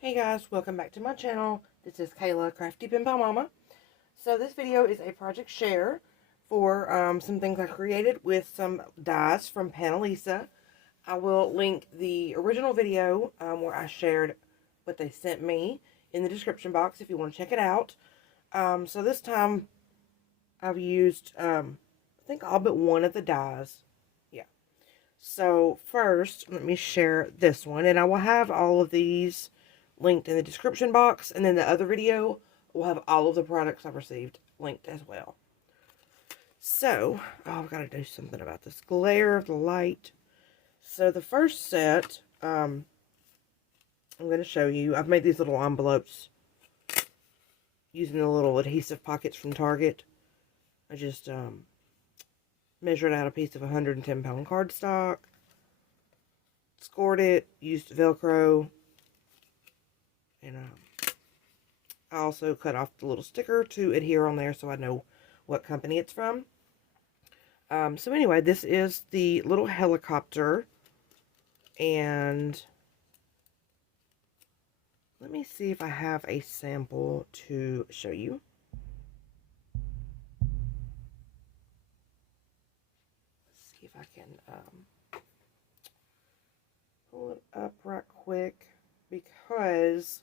Hey guys, welcome back to my channel. This is Kayla, Crafty Pen Pal Mama. So this video is a project share for some things I created with some dies from Panalisa. I will link the original video where I shared what they sent me in the description box if you want to check it out. So this time I've used, I think all but one of the dies. Yeah. So first, let me share this one, and I will have all of these linked in the description box, and then the other video will have all of the products I've received linked as well. So, I've got to do something about this glare of the light. So the first set, I'm going to show you. I've made these little envelopes using the little adhesive pockets from Target. I just measured out a piece of 110-pound cardstock, scored it, used Velcro, and I also cut off the little sticker to adhere on there so I know what company it's from. So anyway, this is the little helicopter, and let me see if I have a sample to show you. Let's see if I can pull it up right quick, because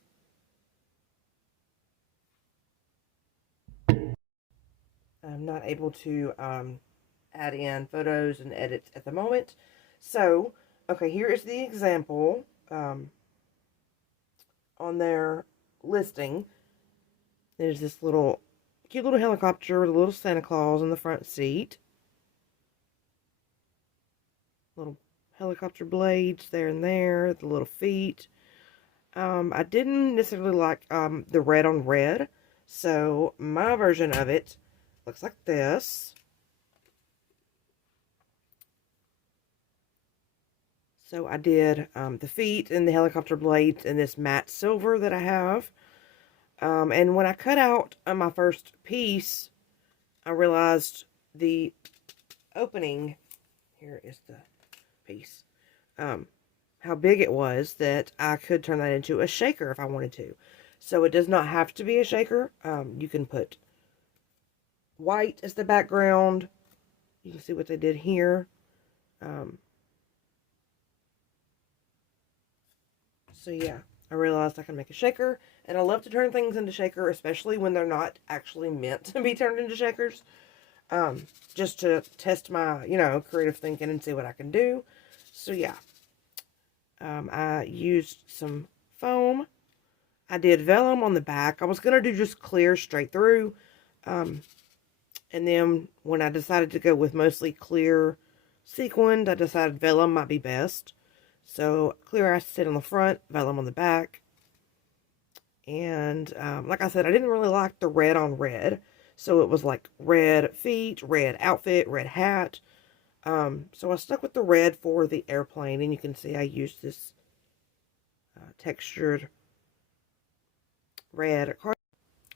I'm not able to add in photos and edits at the moment. So, okay, here is the example on their listing. There's this little cute little helicopter with a little Santa Claus in the front seat. Little helicopter blades there and there, the little feet. I didn't necessarily like the red on red, so my version of it looks like this. So I did the feet and the helicopter blades in this matte silver that I have. And when I cut out my first piece, I realized the opening, here is the piece, how big it was, that I could turn that into a shaker if I wanted to. So it does not have to be a shaker. You can put white as the background. You can see what they did here. So yeah, I realized I can make a shaker, and I love to turn things into shaker, especially when they're not actually meant to be turned into shakers. Just to test my, creative thinking and see what I can do. So yeah, I used some foam. I did vellum on the back. I was going to do just clear straight through. And then when I decided to go with mostly clear sequined, I decided vellum might be best. So clear acetate on the front, vellum on the back. And like I said, I didn't really like the red on red. So it was like red feet, red outfit, red hat. So I stuck with the red for the airplane. And you can see I used this textured red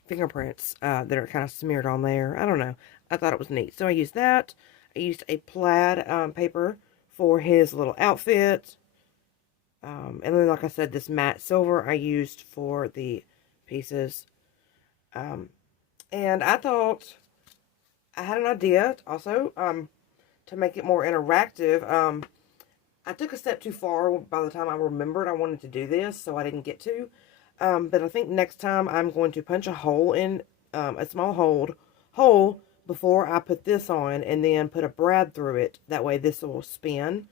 fingerprints that are kind of smeared on there. I don't know. I thought it was neat. So I used that. I used a plaid paper for his little outfit. And then, like I said, this matte silver I used for the pieces. And I thought I had an idea also to make it more interactive. I took a step too far by the time I remembered I wanted to do this, so I didn't get to. But I think next time I'm going to punch a hole in, a small hole before I put this on, and then put a brad through it. That way this will spin.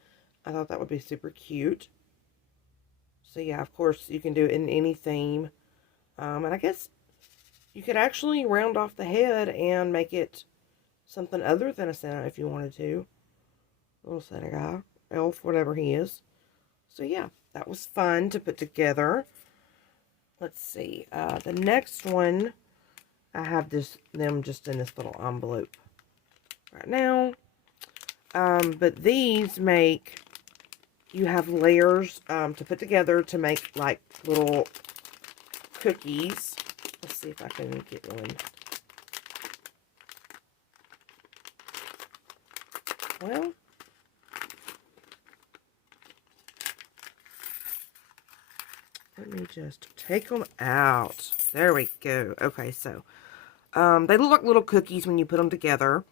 I thought that would be super cute. So yeah, of course, you can do it in any theme. And I guess you could actually round off the head and make it something other than a Santa if you wanted to. Little Santa guy, elf, whatever he is. So yeah, that was fun to put together. Let's see. The next one, I have them just in this little envelope right now. But these make, you have layers to put together to make like little cookies. Let's see if I can get one. Well, let let me just take them out. There we go. Okay, so they look like little cookies when you put them together.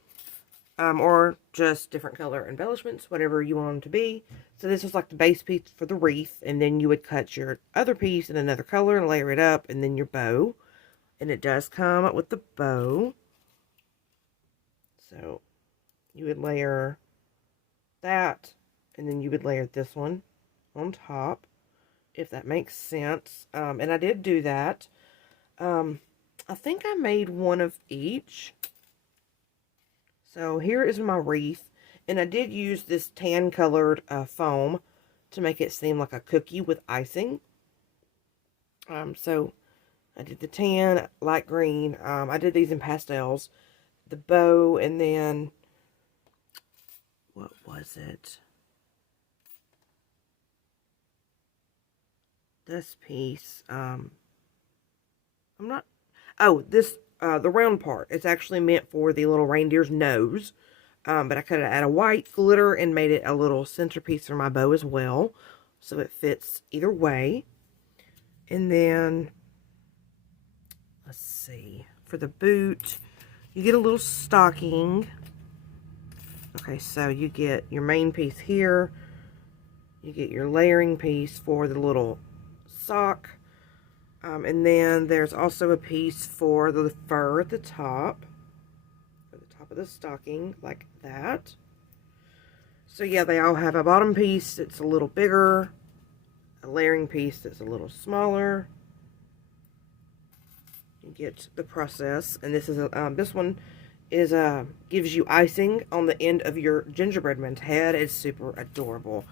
Or just different color embellishments, whatever you want them to be. So this is like the base piece for the wreath, and then you would cut your other piece in another color and layer it up, and then your bow. And it does come with the bow. So you would layer that, and then you would layer this one on top, if that makes sense. And I did do that. I think I made one of each. So here is my wreath, and I did use this tan colored foam to make it seem like a cookie with icing. So I did the tan, light green. I did these in pastels, the bow, and then what was it? This piece. The round part. It's actually meant for the little reindeer's nose. But I cut it out of white glitter and made it a little centerpiece for my bow as well. So it fits either way. And then, let's see. For the boot, you get a little stocking. Okay, so you get your main piece here. You get your layering piece for the little sock. And then there's also a piece for the fur at the top. For the top of the stocking, like that. So yeah, they all have a bottom piece that's a little bigger. A layering piece that's a little smaller. You get the process. And this is this one is gives you icing on the end of your gingerbread man's head. It's super adorable.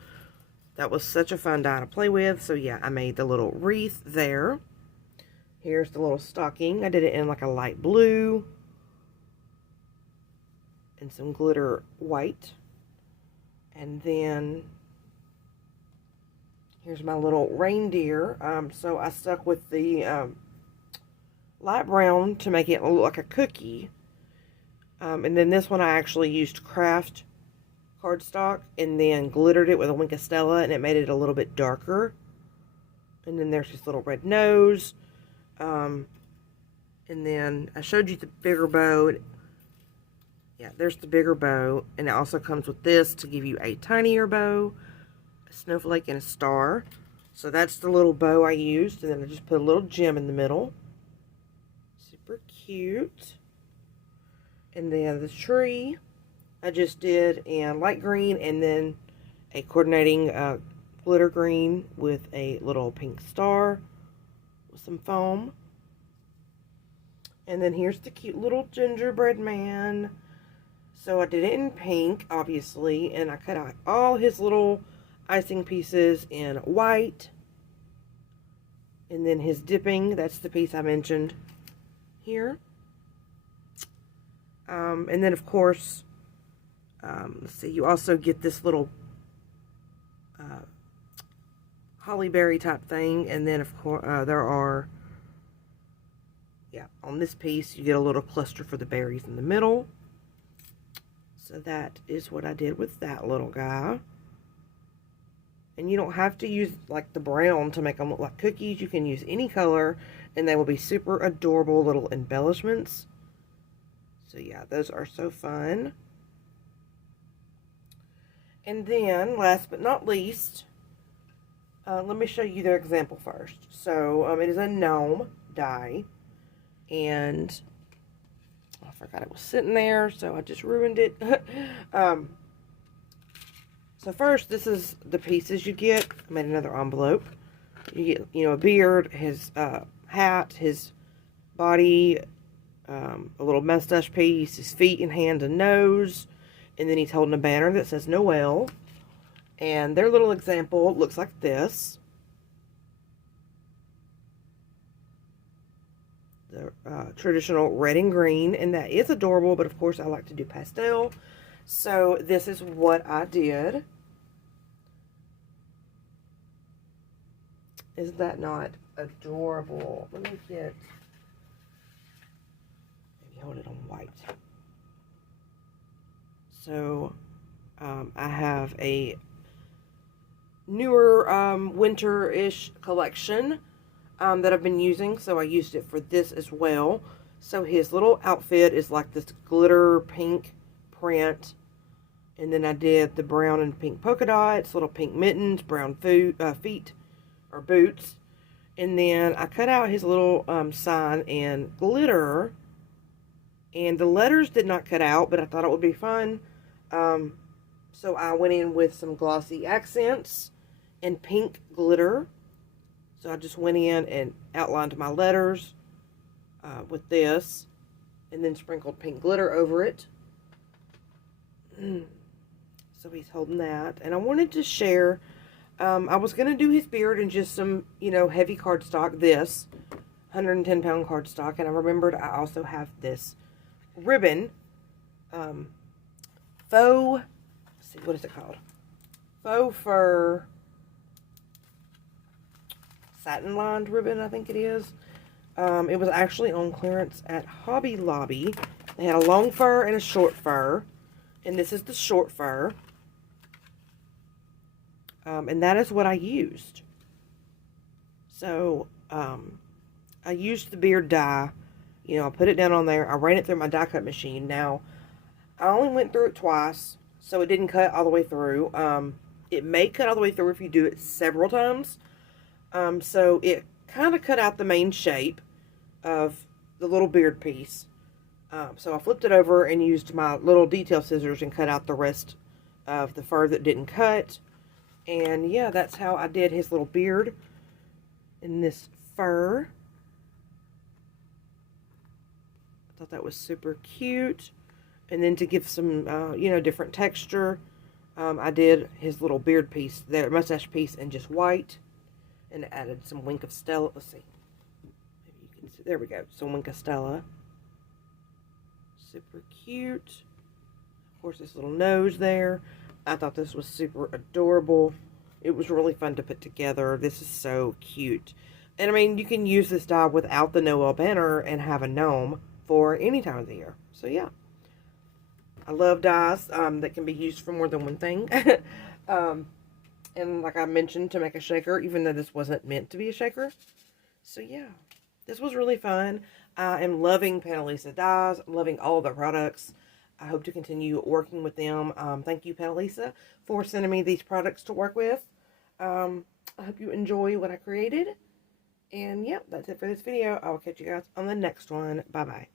That was such a fun die to play with. So yeah, I made the little wreath there. Here's the little stocking. I did it in like a light blue. And some glitter white. And then here's my little reindeer. So I stuck with the light brown to make it look like a cookie. And then this one I actually used craft cardstock and then glittered it with a Wink of Stella, and it made it a little bit darker. And then there's this little red nose. And then I showed you the bigger bow. Yeah, there's the bigger bow. And it also comes with this to give you a tinier bow, a snowflake, and a star. So that's the little bow I used. And then I just put a little gem in the middle. Super cute. And then the tree I just did in light green, and then a coordinating glitter green with a little pink star with some foam. And then here's the cute little gingerbread man. So I did it in pink, obviously, and I cut out all his little icing pieces in white. And then his dipping, that's the piece I mentioned here. And then, of course, let's see, you also get this little holly berry type thing. And then, of course, there are, yeah, on this piece, you get a little cluster for the berries in the middle. So that is what I did with that little guy. And you don't have to use, like, the brown to make them look like cookies. You can use any color, and they will be super adorable little embellishments. So, yeah, those are so fun. And then, last but not least, let me show you their example first. So, it is a gnome die. And I forgot it was sitting there, so I just ruined it. So first, this is the pieces you get. I made another envelope. You get, you know, a beard, his hat, his body, a little mustache piece, his feet and hands and nose. And then he's holding a banner that says Noel. And their little example looks like this. The traditional red and green. And that is adorable, but of course I like to do pastel. So this is what I did. Is that not adorable? Let me get, maybe hold it on white. So, I have a newer winter-ish collection that I've been using, so I used it for this as well. So his little outfit is like this glitter pink print. And then I did the brown and pink polka dots, little pink mittens, brown feet or boots. And then I cut out his little sign in glitter. And the letters did not cut out, but I thought it would be fun. So I went in with some glossy accents and pink glitter. So I just went in and outlined my letters with this. And then sprinkled pink glitter over it. So he's holding that. And I wanted to share, I was going to do his beard in just some, heavy cardstock, this 110-pound cardstock. And I remembered I also have this ribbon, faux, let's see, what is it called? Faux fur satin lined ribbon, I think it is. It was actually on clearance at Hobby Lobby. They had a long fur and a short fur. And this is the short fur. And that is what I used. So, I used the beard dye. I put it down on there. I ran it through my die cut machine. Now, I only went through it twice, so it didn't cut all the way through. It may cut all the way through if you do it several times. So it kind of cut out the main shape of the little beard piece. So I flipped it over and used my little detail scissors and cut out the rest of the fur that didn't cut. And yeah, that's how I did his little beard in this fur. I thought that was super cute. And then to give some, different texture, I did his little beard piece there, mustache piece in just white. And added some Wink of Stella. Let's see. Maybe you can see. There we go. Some Wink of Stella. Super cute. Of course, this little nose there. I thought this was super adorable. It was really fun to put together. This is so cute. And I mean, you can use this die without the Noel banner and have a gnome for any time of the year. So yeah. I love dies that can be used for more than one thing. And like I mentioned, to make a shaker, even though this wasn't meant to be a shaker. So yeah, this was really fun. I am loving Panalisa dies. I'm loving all of their products. I hope to continue working with them. Thank you, Panalisa, for sending me these products to work with. I hope you enjoy what I created. And yeah, that's it for this video. I will catch you guys on the next one. Bye-bye.